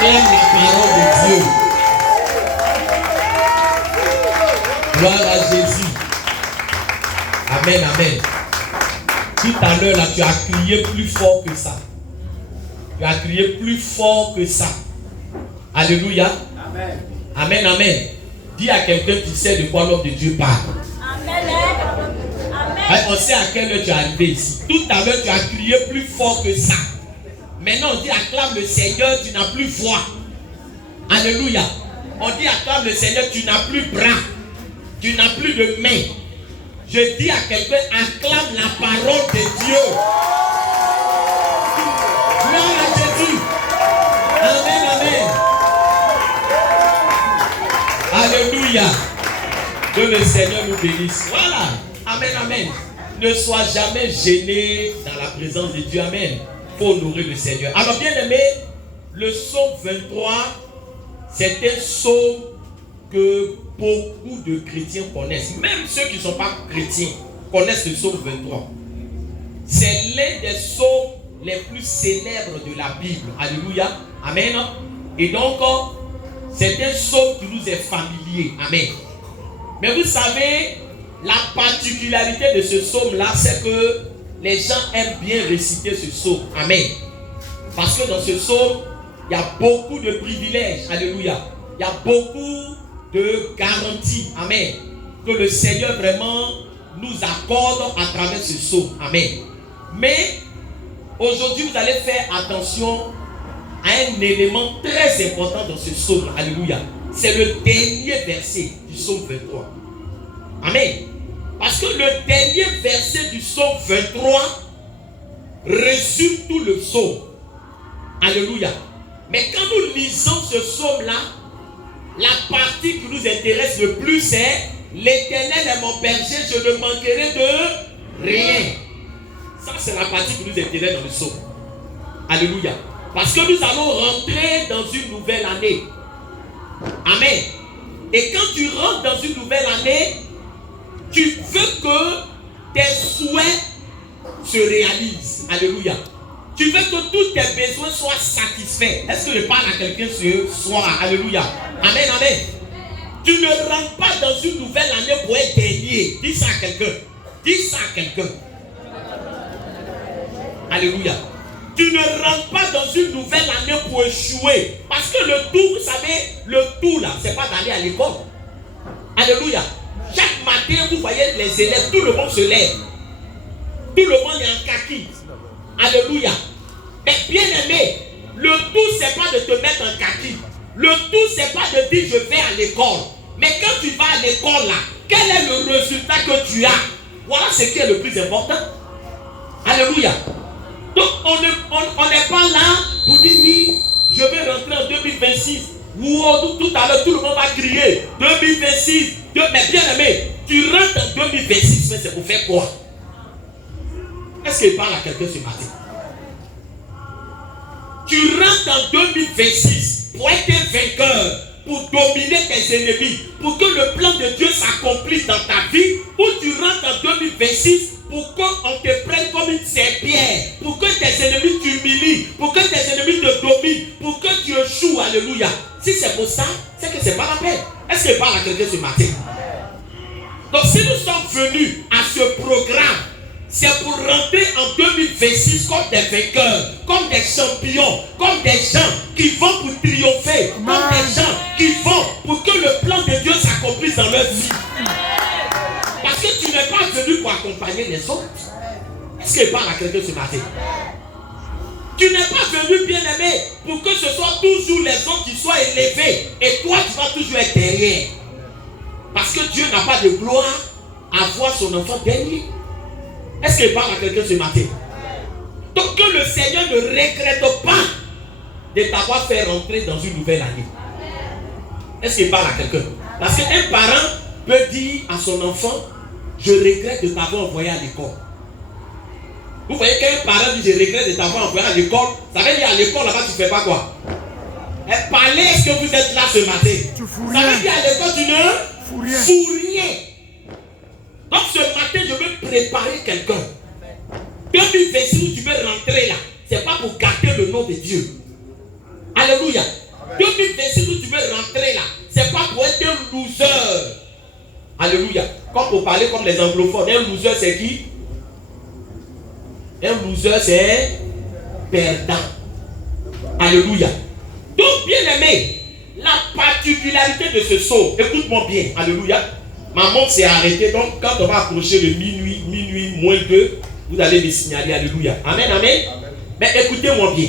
acclame la parole de Dieu. Gloire à Jésus. Amen, amen. Tout à l'heure, là, tu as crié plus fort que ça. Tu as crié plus fort que ça. Alléluia. Amen. Amen, amen. Dis à quelqu'un qui sait de quoi l'homme de Dieu parle. Amen. Amen. On sait à quelle heure tu es arrivé ici. Tout à l'heure, tu as crié plus fort que ça. Maintenant, on dit acclame le Seigneur, tu n'as plus voix. Alléluia. On dit acclame le Seigneur, tu n'as plus bras. Tu n'as plus de main. Je dis à quelqu'un, acclame la parole de Dieu. Gloire à Jésus. Amen, amen. Alléluia. Que le Seigneur nous bénisse. Voilà. Amen, amen. Ne sois jamais gêné dans la présence de Dieu. Amen. Il faut honorer le Seigneur. Alors, bien aimé, le psaume 23, c'est un psaume que beaucoup de chrétiens connaissent. Même ceux qui ne sont pas chrétiens connaissent le psaume 23. C'est l'un des psaumes les plus célèbres de la Bible. Alléluia. Amen. Et donc, c'est un psaume qui nous est familier. Amen. Mais vous savez, la particularité de ce psaume-là, c'est que les gens aiment bien réciter ce psaume. Amen. Parce que dans ce psaume, il y a beaucoup de privilèges. Alléluia. Il y a beaucoup de garanties. Amen. Que le Seigneur vraiment nous accorde à travers ce psaume. Amen. Mais aujourd'hui, vous allez faire attention à un élément très important dans ce psaume. Alléluia. C'est le dernier verset du psaume 23. Amen. Parce que le dernier verset du psaume 23 résume tout le psaume. Alléluia. Mais quand nous lisons ce psaume-là, la partie qui nous intéresse le plus, c'est l'Éternel est mon berger, je ne manquerai de rien. Ça, c'est la partie qui nous intéresse dans le psaume. Alléluia. Parce que nous allons rentrer dans une nouvelle année. Amen. Et quand tu rentres dans une nouvelle année, tu veux que tes souhaits se réalisent. Alléluia. Tu veux que tous tes besoins soient satisfaits. Est-ce que je parle à quelqu'un ce soir? Alléluia. Amen, amen. Tu ne rentres pas dans une nouvelle année pour être dernier. Dis ça à quelqu'un. Dis ça à quelqu'un. Alléluia. Tu ne rentres pas dans une nouvelle année pour échouer. Parce que le tout, vous savez, le tout là, c'est pas d'aller à l'école. Alléluia. Chaque matin, vous voyez les élèves, tout le monde se lève. Tout le monde est en kaki. Alléluia. Mais bien aimé, le tout, c'est pas de te mettre en kaki. Le tout, c'est pas de dire je vais à l'école. Mais quand tu vas à l'école là, quel est le résultat que tu as? Voilà ce qui est le plus important. Alléluia. Donc on n'est pas là pour dire oui, je vais rentrer en 2026. Wow, tout à l'heure, tout le monde va crier 2026. Mais bien aimé, tu rentres en 2026, mais c'est pour faire quoi? Est-ce qu'il parle à quelqu'un ce matin? Tu rentres en 2026 pour être un vainqueur, pour dominer tes ennemis, pour que le plan de Dieu s'accomplisse dans ta vie, ou tu rentres en 2026 pour qu'on te prenne comme une serpillère, pour que tes ennemis t'humilient, pour que tes ennemis te dominent, pour que tu échoues. Alléluia. Si c'est pour ça, c'est que c'est pas la peine. Est-ce que je parle à quelqu'un ce matin? Donc si nous sommes venus à ce programme, c'est pour rentrer en 2026 comme des vainqueurs, comme des champions, comme des gens qui vont pour triompher, comme des gens qui vont pour que le plan de Dieu s'accomplisse dans leur vie. Parce que tu n'es pas venu pour accompagner les autres. Est-ce que je parle à quelqu'un ce matin? Tu n'es pas venu, bien aimé, pour que ce soit toujours les autres qui soient élevés et toi tu vas toujours être derrière. Parce que Dieu n'a pas de gloire à voir son enfant dernier. Est-ce qu'il parle à quelqu'un ce matin? Donc que le Seigneur ne regrette pas de t'avoir fait rentrer dans une nouvelle année. Est-ce qu'il parle à quelqu'un? Parce qu'un parent peut dire à son enfant, je regrette de t'avoir envoyé à l'école. Vous voyez qu'un parent dit, je regrette de t'avoir envoyé à l'école. Ça veut dire à l'école là-bas tu ne fais pas quoi? Parlez, est-ce que vous êtes là ce matin? Ça veut dire à l'école tu ne fous rien. Donc ce matin, je veux préparer quelqu'un. 2026 où tu veux rentrer là, c'est pas pour gâter le nom de Dieu. Alléluia. Alléluia. Comme pour parler comme les anglophones, un loser c'est qui? Un loser c'est perdant. Alléluia. Donc, bien aimé, la particularité de ce psaume, écoute-moi bien, alléluia. Ma montre s'est arrêtée, donc quand on va approcher de minuit moins 2, vous allez me signaler, alléluia. Amen, amen. Mais écoutez-moi bien.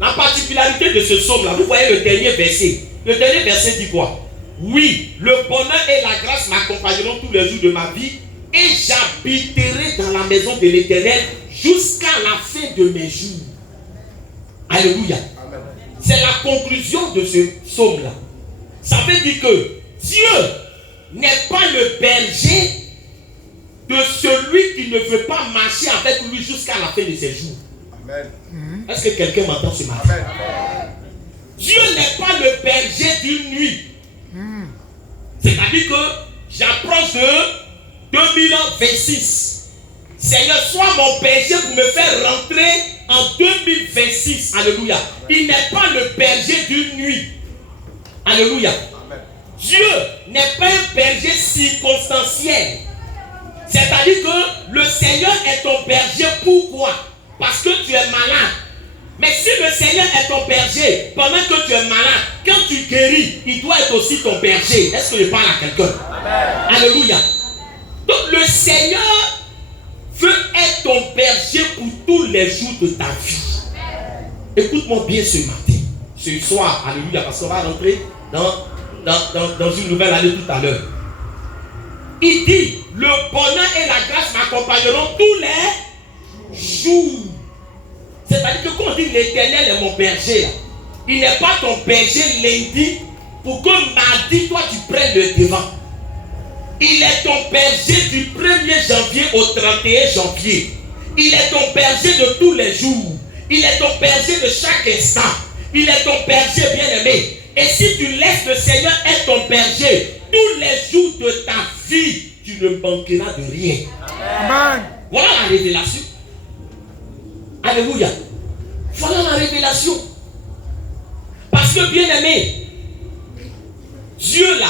La particularité de ce psaume-là, vous voyez le dernier verset. Le dernier verset dit quoi? Oui, le bonheur et la grâce m'accompagneront tous les jours de ma vie et j'habiterai dans la maison de l'Éternel jusqu'à la fin de mes jours. Alléluia. C'est la conclusion de ce psaume-là. Ça veut dire que Dieu n'est pas le berger de celui qui ne veut pas marcher avec lui jusqu'à la fin de ses jours. Amen. Est-ce que quelqu'un m'entend ce matin? Amen. Dieu n'est pas le berger d'une nuit. C'est-à-dire que j'approche de 2026. Seigneur, sois mon berger pour me faire rentrer en 2026. Alléluia. Il n'est pas le berger d'une nuit. Alléluia. Amen. Dieu n'est pas un berger circonstanciel. C'est-à-dire que le Seigneur est ton berger. Pourquoi? Parce que tu es malade. Mais si le Seigneur est ton berger, pendant que tu es malade, quand tu guéris, il doit être aussi ton berger. Est-ce que je parle à quelqu'un? Alléluia. Donc le Seigneur veut être ton berger pour tous les jours de ta vie. Écoute-moi bien ce matin, ce soir, alléluia, parce qu'on va rentrer dans une nouvelle année tout à l'heure. Il dit, le bonheur et la grâce m'accompagneront tous les jours. C'est-à-dire que quand on dit l'Éternel est mon berger, il n'est pas ton berger lundi pour que mardi, toi tu prennes le devant. Il est ton berger du 1er janvier au 31 janvier. Il est ton berger de tous les jours. Il est ton berger de chaque instant. Il est ton berger bien-aimé. Et si tu laisses le Seigneur être ton berger tous les jours de ta vie, tu ne manqueras de rien. Amen. Voilà la révélation. Alléluia. Voilà la révélation. Parce que bien-aimé, Dieu là,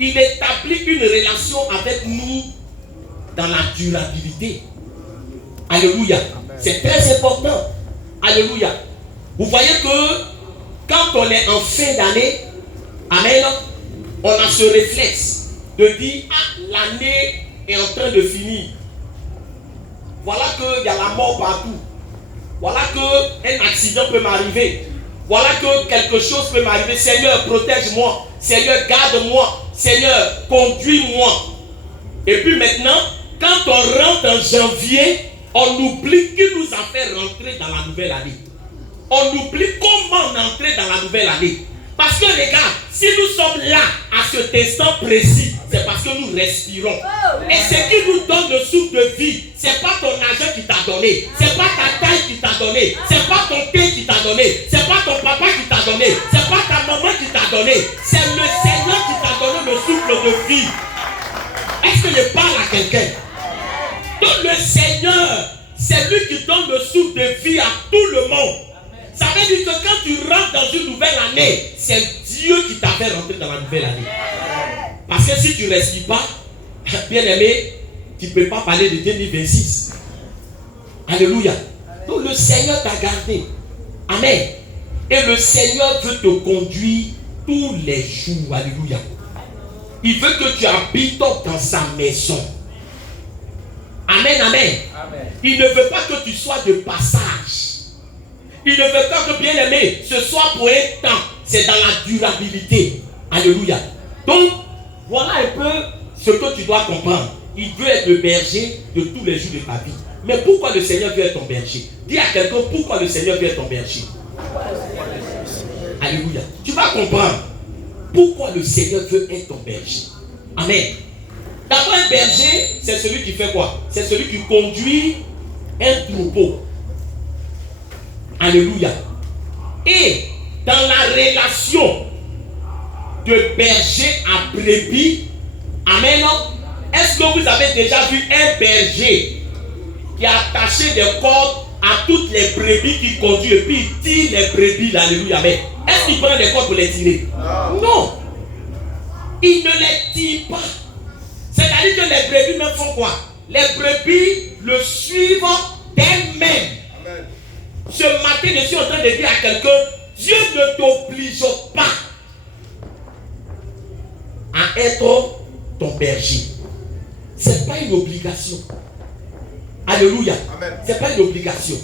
il établit une relation avec nous dans la durabilité. Alléluia. C'est très important. Alléluia. Vous voyez que quand on est en fin d'année, amen, on a ce réflexe de dire, ah, l'année est en train de finir. Voilà qu'il y a la mort partout. Voilà qu'un accident peut m'arriver. Voilà que quelque chose peut m'arriver. Seigneur, protège-moi. Seigneur, garde-moi. Seigneur, conduis-moi. Et puis maintenant, quand on rentre en janvier, on oublie qui nous a fait rentrer dans la nouvelle année. On oublie comment on est entré dans la nouvelle année. Parce que regarde, si nous sommes là à cet instant précis, c'est parce que nous respirons. Et ce qui nous donne le souffle de vie, c'est pas ton argent qui t'a donné, c'est pas ta taille qui t'a donné, c'est pas ton thé qui t'a donné, c'est pas ton papa qui t'a donné, c'est pas ta maman qui t'a donné, c'est le Seigneur qui t'a donné le souffle de vie. Est-ce que je parle à quelqu'un? Donc le Seigneur, c'est lui qui donne le souffle de vie à tout le monde. Ça veut dire que quand tu rentres dans une nouvelle année, c'est Dieu qui t'a fait rentrer dans la nouvelle année. Parce que si tu ne respires pas, bien aimé, tu ne peux pas parler de 2026. Alléluia. Donc le Seigneur t'a gardé. Amen. Et le Seigneur veut te conduire tous les jours. Alléluia. Il veut que tu habites dans sa maison. Amen, amen. Amen. Il ne veut pas que tu sois de passage. Il ne veut pas que, bien aimé, ce soit pour un temps. C'est dans la durabilité. Alléluia. Donc, voilà un peu ce que tu dois comprendre. Il veut être le berger de tous les jours de ta vie. Mais pourquoi le Seigneur veut être ton berger? Dis à quelqu'un pourquoi le Seigneur veut être ton berger. Alléluia. Tu vas comprendre pourquoi le Seigneur veut être ton berger. Amen. D'abord, un berger, c'est celui qui fait quoi? C'est celui qui conduit un troupeau. Alléluia. Et dans la relation de berger à brebis, amen, est-ce que vous avez déjà vu un berger qui a attaché des cordes à toutes les brebis qui conduit et puis il tire les brebis, alléluia, amen. Est-ce qu'il prend des cordes pour les tirer? Non. il ne les tire pas. C'est-à-dire que les brebis même font quoi? Les brebis le suivent d'elles-mêmes. Ce matin, je suis en train de dire à quelqu'un, Dieu ne t'oblige pas à être ton berger. Ce n'est pas une obligation. Alléluia. Ce n'est pas une obligation.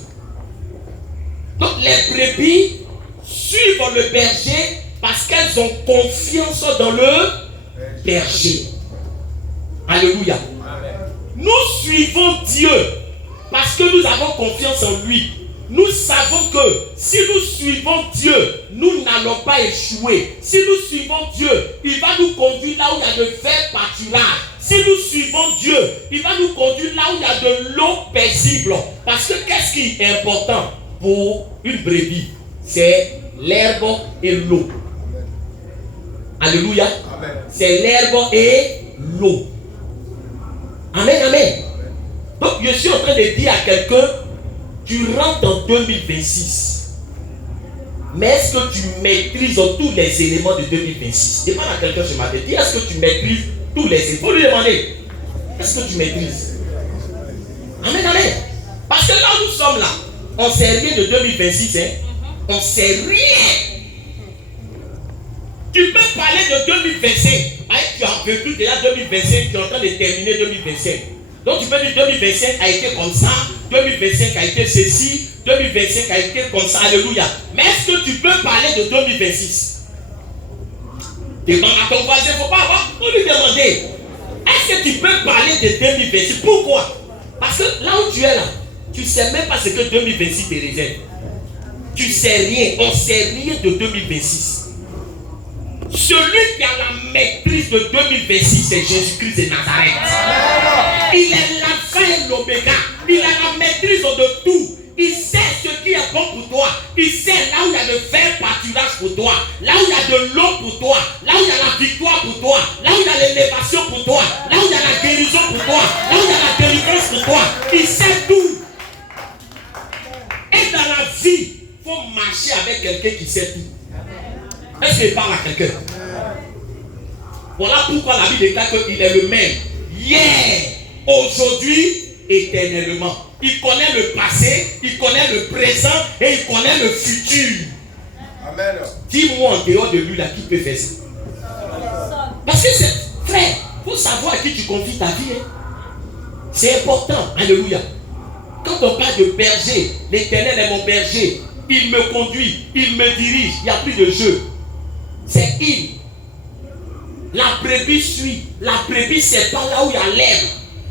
Donc les brebis suivent le berger parce qu'elles ont confiance dans le berger. Alléluia. Nous suivons Dieu parce que nous avons confiance en lui. Nous savons que si nous suivons Dieu, nous n'allons pas échouer. Si nous suivons Dieu, il va nous conduire là où il y a de verts pâturages. Si nous suivons Dieu, il va nous conduire là où il y a de l'eau paisible. Parce que qu'est-ce qui est important pour une brebis? C'est l'herbe et l'eau. Alléluia. C'est l'herbe et l'eau. Amen, amen. Donc je suis en train de dire à quelqu'un, tu rentres en 2026. Mais est-ce que tu maîtrises tous les éléments de 2026? Demande à quelqu'un ce matin, dis, est-ce que tu maîtrises tous les éléments? Il faut lui demander, est-ce que tu maîtrises? Amen, amen. Parce que là où nous sommes là, on ne sait rien de 2026, hein? On ne sait rien. Tu peux parler de 2025. Tu as vécu déjà 2025, tu es en train de terminer 2025. Donc tu peux dire 2025 a été comme ça, 2025 a été ceci, 2025 a été comme ça, alléluia. Mais est-ce que tu peux parler de 2026? Demande à ton voisin, il ne faut pas avoir pour lui demander. Est-ce que tu peux parler de 2026? Pourquoi? Parce que là où tu es là, tu ne sais même pas ce que 2026 te réserve. Tu ne sais rien, on ne sait rien de 2026. Celui qui a la maîtrise de 2026, c'est Jésus-Christ de Nazareth. Il est l'alpha et l'oméga. Il a la maîtrise de tout. Il sait ce qui est bon pour toi. Il sait là où il y a le vert pâturage pour toi. Là où il y a de l'eau pour toi. Là où il y a la victoire pour toi. Là où il y a l'élévation pour toi. Là où il y a la guérison pour toi. Là où il y a la délivrance pour toi. Il sait tout. Et dans la vie, il faut marcher avec quelqu'un qui sait tout. Est-ce qu'il parle à quelqu'un? Voilà pourquoi la Bible déclare qu'il est le même. Hier, aujourd'hui, éternellement. Il connaît le passé, il connaît le présent et il connaît le futur. Amen. Dis-moi en dehors de lui là qui peut faire ça. Parce que c'est frère, il faut savoir à qui tu confies ta vie. Hein. C'est important. Alléluia. Quand on parle de berger, l'Éternel est mon berger. Il me conduit, il me dirige. Il n'y a plus de jeu. C'est il. La brebis suit. La brebis, c'est pas là où il y a l'herbe.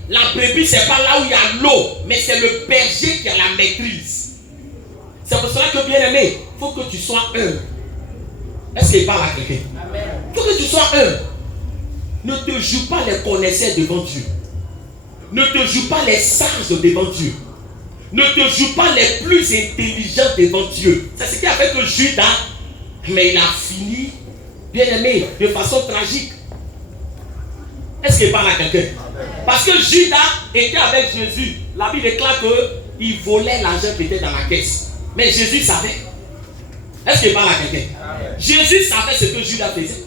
La brebis, c'est pas là où il y a l'eau. Mais c'est le berger qui a la maîtrise. C'est pour cela que, bien aimé, il faut que tu sois humble. Est-ce qu'il parle à quelqu'un? Il faut que tu sois humble. Ne te joue pas les connaisseurs devant Dieu. Ne te joue pas les sages devant Dieu. Ne te joue pas les plus intelligents devant Dieu. C'est ce qui a fait que Judas, mais il a fini, bien aimé, de façon tragique. Est-ce qu'il parle à quelqu'un? Parce que Judas était avec Jésus. La Bible déclare qu'il volait l'argent qui était dans la caisse. Mais Jésus savait. Est-ce qu'il parle à quelqu'un? Jésus savait ce que Judas faisait.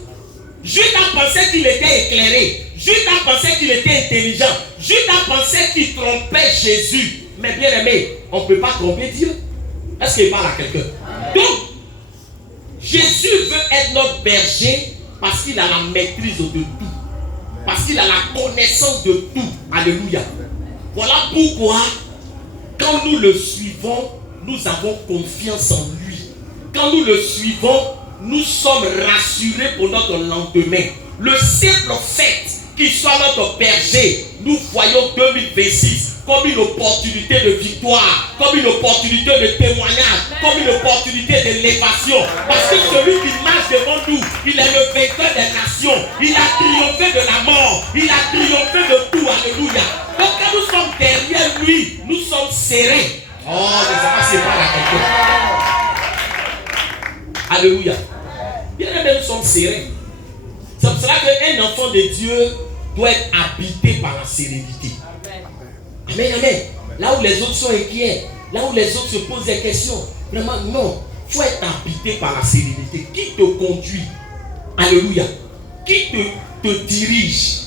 Judas pensait qu'il était éclairé. Judas pensait qu'il était intelligent. Judas pensait qu'il trompait Jésus. Mais bien aimé, on ne peut pas tromper Dieu. Est-ce qu'il parle à quelqu'un? Donc, Jésus veut être notre berger parce qu'il a la maîtrise de tout. Parce qu'il a la connaissance de tout. Alléluia. Voilà pourquoi, quand nous le suivons, nous avons confiance en lui. Quand nous le suivons, nous sommes rassurés pour notre lendemain. Le simple fait qu'il soit notre berger, nous voyons 2026 comme une opportunité de victoire, comme une opportunité de témoignage, comme une opportunité d'élévation. Parce que celui qui marche devant nous, il est le vainqueur des nations. Il a triomphé de la mort. Il a triomphé de tout. Alléluia. Donc quand nous sommes derrière lui, nous sommes serrés. Oh, mais ça va se parler à quelqu'un. Alléluia. Bien aimé, nous sommes serrés. C'est pour cela qu'un enfant de Dieu doit être habité par la sérénité. Amen, amen. Là où les autres sont inquiets, là où les autres se posent des questions, vraiment, non. Il faut être habité par la sérénité. Qui te conduit? Alléluia. qui te dirige.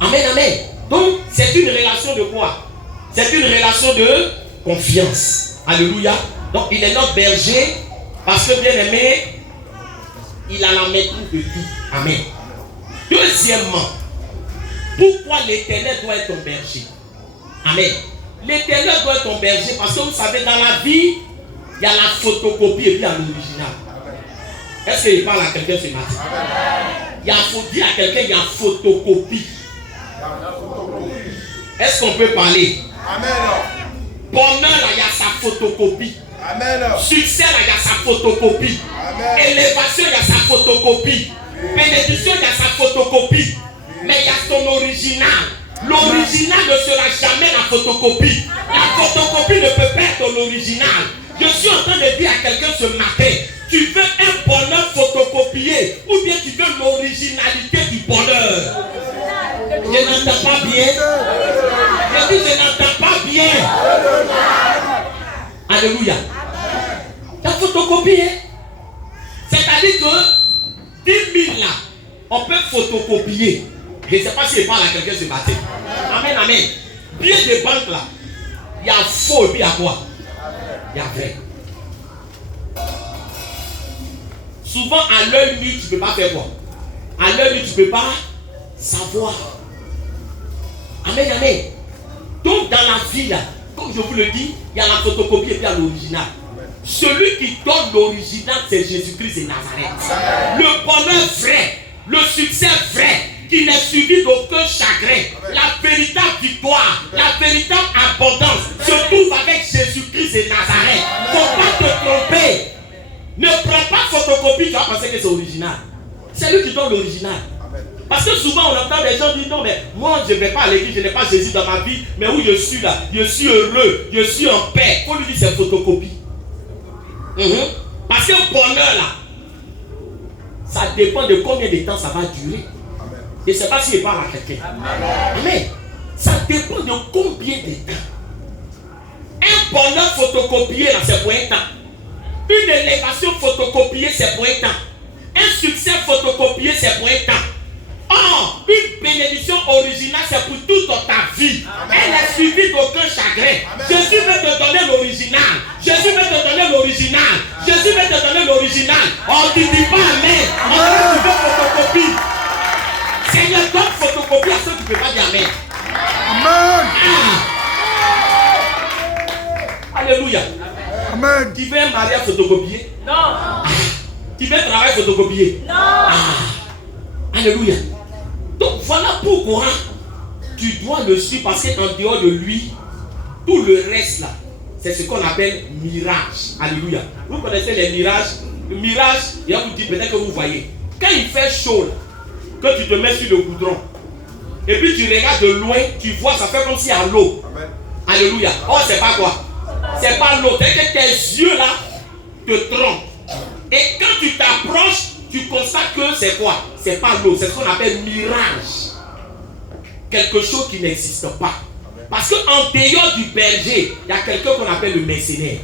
Amen, amen. Donc, c'est une relation de quoi? C'est une relation de confiance. Alléluia. Donc, il est notre berger parce que, bien aimé, il a la maîtrise de tout. Amen. Deuxièmement, pourquoi l'Éternel doit être ton berger? Amen. L'Éternel doit être ton berger parce que vous savez, dans la vie, il y a la photocopie et puis il y a l'original. Est-ce qu'il parle à quelqu'un ce matin? Il faut dire à quelqu'un qu'il y a photocopie. Est-ce qu'on peut parler? Amen. Bonheur, là, il y a sa photocopie. Amen. Succès, là, il y a sa photocopie. Amen. Élévation, il y a sa photocopie. Bénédiction, il y a sa photocopie. Mais il y a son original. L'original ne sera jamais la photocopie. La photocopie ne peut pas être l'original. Je suis en train de dire à quelqu'un ce matin, tu veux un bonheur photocopié ou bien tu veux l'originalité du bonheur? Je n'entends pas bien. Je dis, je n'entends pas bien. Alléluia. La photocopie, hein? C'est-à-dire que 10 000 là, on peut photocopier. Je ne sais pas si je parle à quelqu'un ce matin. Amen, amen. Bien des banques là, il y a faux et puis il y a quoi? Il y a vrai. Souvent, à l'œil nu, tu ne peux pas faire quoi? À l'œil nu, tu ne peux pas savoir. Amen, amen. Donc, dans la vie, là, comme je vous le dis, il y a la photocopie et puis il y a l'original. Celui qui donne l'original, c'est Jésus-Christ et Nazareth. Le bonheur vrai, le succès vrai, qui n'est suivi d'aucun chagrin. La véritable victoire, la véritable abondance se trouve avec Jésus-Christ et Nazareth. Il ne faut pas te tromper. Ne prends pas photocopie, tu vas penser que c'est original. C'est lui qui donne l'original. Parce que souvent on entend des gens dire non, mais moi je ne vais pas à l'église, je n'ai pas Jésus dans ma vie, mais où je suis là, je suis heureux, je suis en paix. Il faut lui dire c'est photocopie. Parce que le bonheur là, ça dépend de combien de temps ça va durer. Je ne sais pas si je parle à quelqu'un. Amen. Ça dépend de combien de temps. Un bonheur photocopié là, c'est pour un temps. Une élévation photocopiée, c'est pour un temps. Un succès photocopié, c'est pour un temps. Or, une bénédiction originale, c'est pour toute ta vie. Amen. Elle est suivie d'aucun chagrin. Amen. Jésus veut te donner l'original. Jésus veut te donner l'original. Jésus veut te donner l'original. On ne dit pas amen. On dit tu veux photocopie. Seigneur, donne photocopie à ceux qui ne peuvent pas dire amen. Amen. Alléluia. Amen. Tu veux un mariage photocopié? Non. Tu veux un travail photocopié? Non. Alléluia. Donc voilà pourquoi tu dois le suivre, parce qu'en dehors de lui, tout le reste là, c'est ce qu'on appelle mirage. Alléluia. Vous connaissez les mirages? Le mirage, il y a vous dire peut-être que vous voyez. Quand il fait chaud là, que tu te mets sur le goudron, et puis tu regardes de loin, tu vois, ça fait comme s'il y a l'eau. Alléluia. Oh, c'est pas quoi? C'est pas l'eau. C'est que tes yeux là te trompent. Et quand tu t'approches, tu constates que c'est quoi? C'est pas l'eau, c'est ce qu'on appelle mirage. Quelque chose qui n'existe pas. Parce qu'en dehors du berger, il y a quelqu'un qu'on appelle le mercenaire.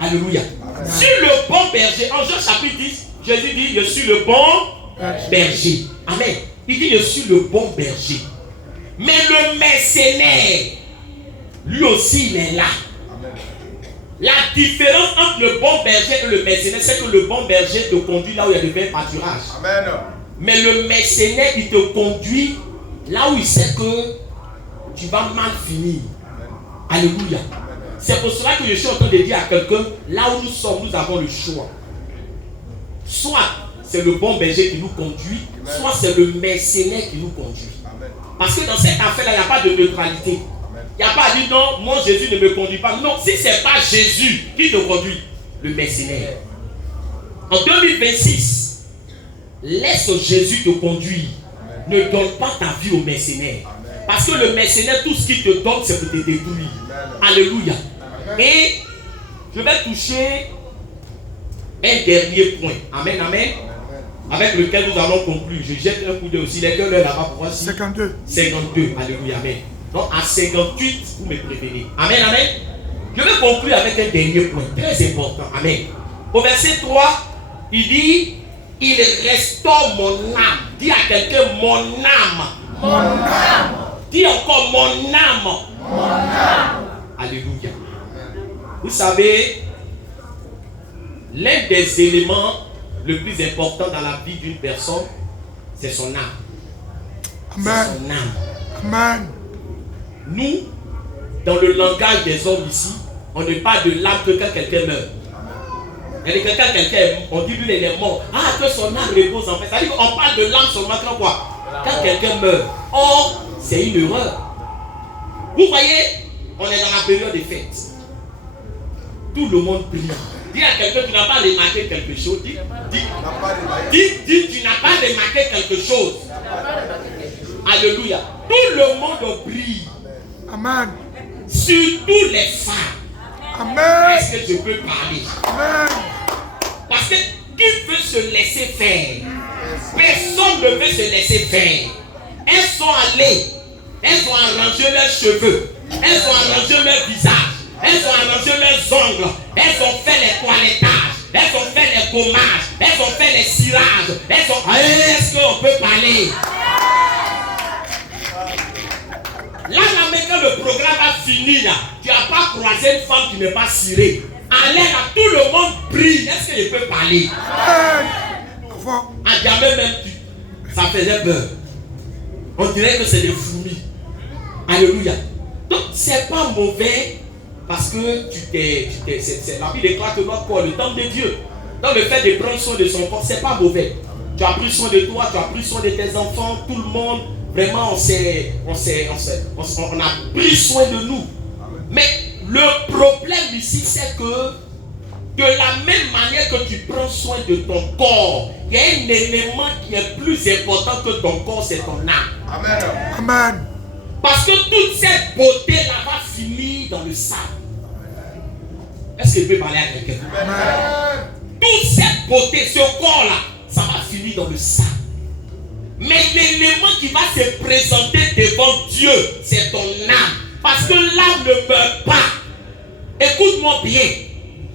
Alléluia. Sur le bon berger, en Jean chapitre 10, Jésus dit, je suis le bon berger. Amen. Il dit, je suis le bon berger. Mais le mercenaire, lui aussi, il est là. La différence entre le bon berger et le mercenaire, c'est que le bon berger te conduit là où il y a de vrais pâturages. Amen. Mais le mercenaire, il te conduit là où il sait que tu vas mal finir. Amen. Alléluia. Amen. C'est pour cela que je suis en train de dire à quelqu'un, là où nous sommes, nous avons le choix. Soit c'est le bon berger qui nous conduit, Amen. Soit c'est le mercenaire qui nous conduit. Amen. Parce que dans cette affaire-là, il n'y a pas de neutralité. Il n'y a pas à dire non, moi Jésus ne me conduit pas. Non, si ce n'est pas Jésus qui te conduit, le mercenaire. En 2026, laisse Jésus te conduire. Ne donne pas ta vie au mercenaire. Parce que le mercenaire, tout ce qu'il te donne, c'est pour te détruire. Alléluia. Et je vais toucher un dernier point. Amen, amen. Avec lequel nous allons conclure. Je jette un coup d'œil aussi. Les cœurs là-bas pour voir si. 52. 52. Alléluia. Amen. Donc à 58, vous me prévenez. Amen, amen. Je vais conclure avec un dernier point très important. Amen. Au verset 3, il dit, Il restaure mon âme. Dis à quelqu'un mon âme. Mon âme. Dis encore mon âme. Mon âme. Alléluia. Vous savez, l'un des éléments le plus important dans la vie d'une personne, c'est son âme. Amen. C'est son âme. Amen. Nous, dans le langage des hommes ici, on ne parle de l'âme que quand quelqu'un meurt. Et quand quelqu'un, on dit lui il est mort. Ah, que son âme repose en paix. Ça veut dire qu'on parle de l'âme seulement quand quoi? Quand quelqu'un meurt. Or, c'est une erreur. Vous voyez, on est dans la période des fêtes. Tout le monde prie. Dis à quelqu'un, tu n'as pas remarqué quelque chose. Dis, tu n'as pas remarqué quelque chose. Alléluia. Tout le monde prie. Amen. Surtout les femmes. Amen. Est-ce que je peux parler? Amen. Parce que qui veut se laisser faire? Personne ne veut se laisser faire. Elles sont allées. Elles ont arrangé leurs cheveux. Elles ont arrangé leur visage. Elles ont arrangé leurs ongles. Elles ont fait les toilettages. Elles ont fait les gommages. Elles ont fait les cirages. Elles ont... Est-ce qu'on peut parler? Là, quand le programme a fini, là, tu n'as pas croisé une femme qui n'est pas cirée. En l'air, là, tout le monde prie. Est-ce que je peux parler? À jamais même, ça faisait peur. On dirait que c'est des fourmis. Alléluia. Donc, c'est pas mauvais parce que la Bible déclare que notre corps, le temple de Dieu, dans le fait de prendre soin de son corps, c'est pas mauvais. Tu as pris soin de toi, tu as pris soin de tes enfants, tout le monde. Vraiment, on a pris soin de nous. Mais le problème ici, c'est que de la même manière que tu prends soin de ton corps, il y a un élément qui est plus important que ton corps, c'est ton âme. Amen. Amen. Parce que toute cette beauté-là va finir dans le sable. Est-ce que je peux parler à quelqu'un? Amen. Toute cette beauté, ce corps-là, ça va finir dans le sable. Mais l'élément qui va se présenter devant Dieu, c'est ton âme. Parce que l'âme ne meurt pas. Écoute-moi bien.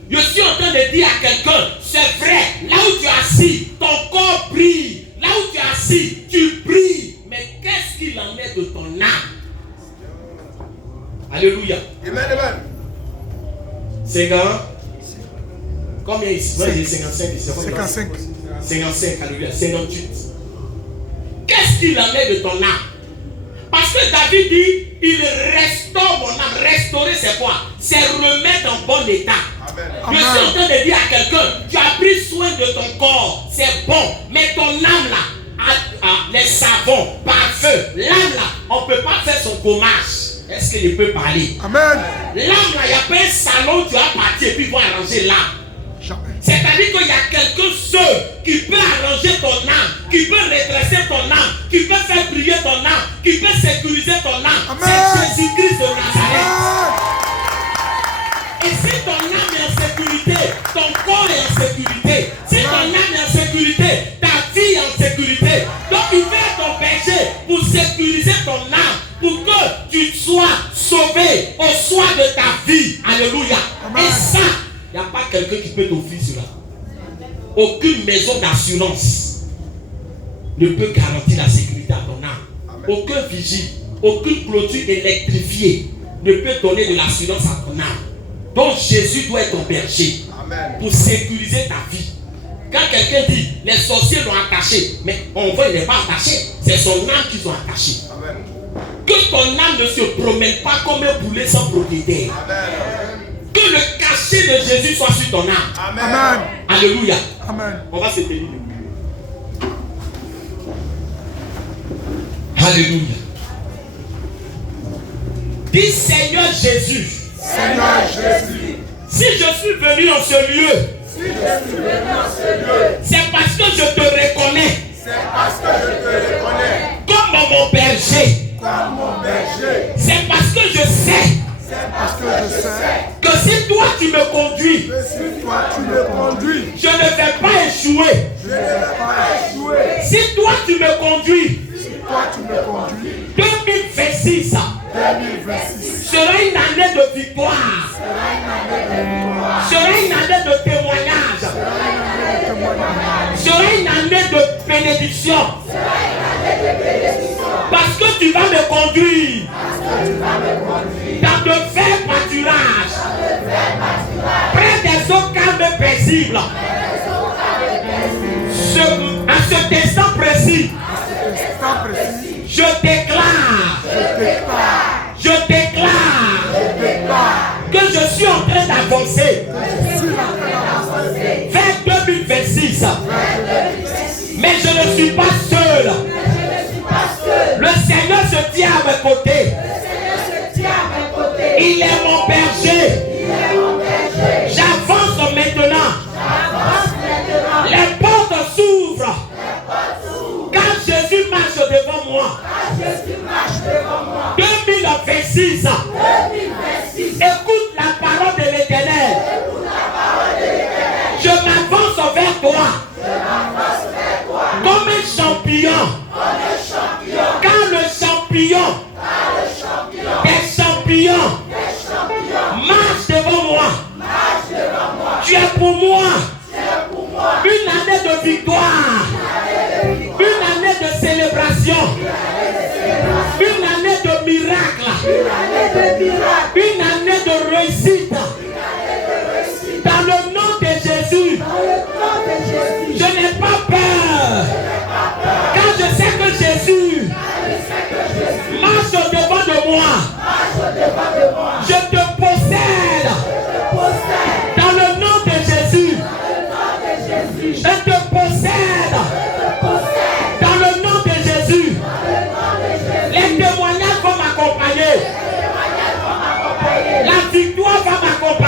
Je suis en train de dire à quelqu'un, c'est vrai, là où tu es assis, ton corps brille. Là où tu es assis, tu brilles. Mais qu'est-ce qu'il en est de ton âme? Alléluia. Amen, amen. 50. Combien ici? Moi j'ai 55 ici. 55. 55, alléluia. 58. Qu'est-ce qu'il en est de ton âme? Parce que David dit, il restaure mon âme. Restaurer c'est quoi? C'est remettre en bon état. Amen. Je suis en train de dire à quelqu'un, tu as pris soin de ton corps, c'est bon. Mais ton âme là, les savons, parfums, l'âme là, on ne peut pas faire son gommage. Est-ce que je peux parler? Amen. L'âme là, il n'y a pas un salon, tu vas partir et puis ils vont arranger l'âme. C'est-à-dire qu'il y a quelqu'un seul qui peut arranger ton âme, qui peut redresser ton âme, qui peut faire briller ton âme, qui peut sécuriser ton âme. C'est Jésus-Christ de Nazareth. Et si ton âme est en sécurité, ton corps est en sécurité. Si ton âme est en sécurité, ta vie est en sécurité. Donc il fait ton berger pour sécuriser ton âme, pour que tu sois sauvé au soir de ta vie. Alléluia. Amen. Et ça, il n'y a pas quelqu'un qui peut t'offrir cela. Aucune maison d'assurance ne peut garantir la sécurité à ton âme. Aucun vigile, aucune clôture électrifiée ne peut donner de l'assurance à ton âme. Donc Jésus doit être ton berger. Amen. Pour sécuriser ta vie. Quand quelqu'un dit les sorciers l'ont attaché, mais on voit il n'est pas attaché, c'est son âme qu'ils ont attaché. Amen. Que ton âme ne se promène pas comme un boulet sans propriétaire. Amen. Que le cachet de Jésus soit sur ton âme. Amen. Amen. Alléluia. Amen. On va se tenir. Alléluia. Dis Seigneur Jésus. Seigneur Jésus. Si je suis venu en ce lieu, c'est parce que je te reconnais. Comme mon berger. C'est parce que je sais. Que si toi tu me conduis, je ne vais pas échouer. Si toi tu me conduis, 2026 sera une année de victoire. Sera une année de témoignage. Sera une année bénédiction. Parce que tu vas me conduire dans de verts pâturages, près des eaux calmes et paisibles. À cet instant précis, je déclare que je suis en train d'avancer vers 2026. Mais je ne suis pas seul. Le Seigneur se tient à mes côtés. Il est mon berger. J'avance maintenant. Les portes s'ouvrent. Quand Jésus marche devant moi. 2026. Écoute la parole de l'Éternel. Je m'avance vers toi. Comme un champignon. Quand le champignon, des champignons marche devant moi. Tu es pour moi une année de victoire, une année de célébration, une année de miracle, une année de réussite. Dans le nom de Jésus, je n'ai pas peur. Quand je sais que Jésus marche devant de moi, je te possède. Dans le nom de Jésus, je te possède. Dans le nom de Jésus, les témoignages vont m'accompagner. La victoire va m'accompagner.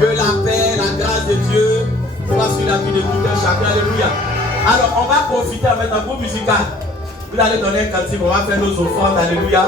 Que la paix, la grâce de Dieu soit sur la vie de tout un chacun. Alléluia. Alors, on va profiter avec un groupe musical. Vous allez donner un cantique, on va faire nos offrandes. Alléluia.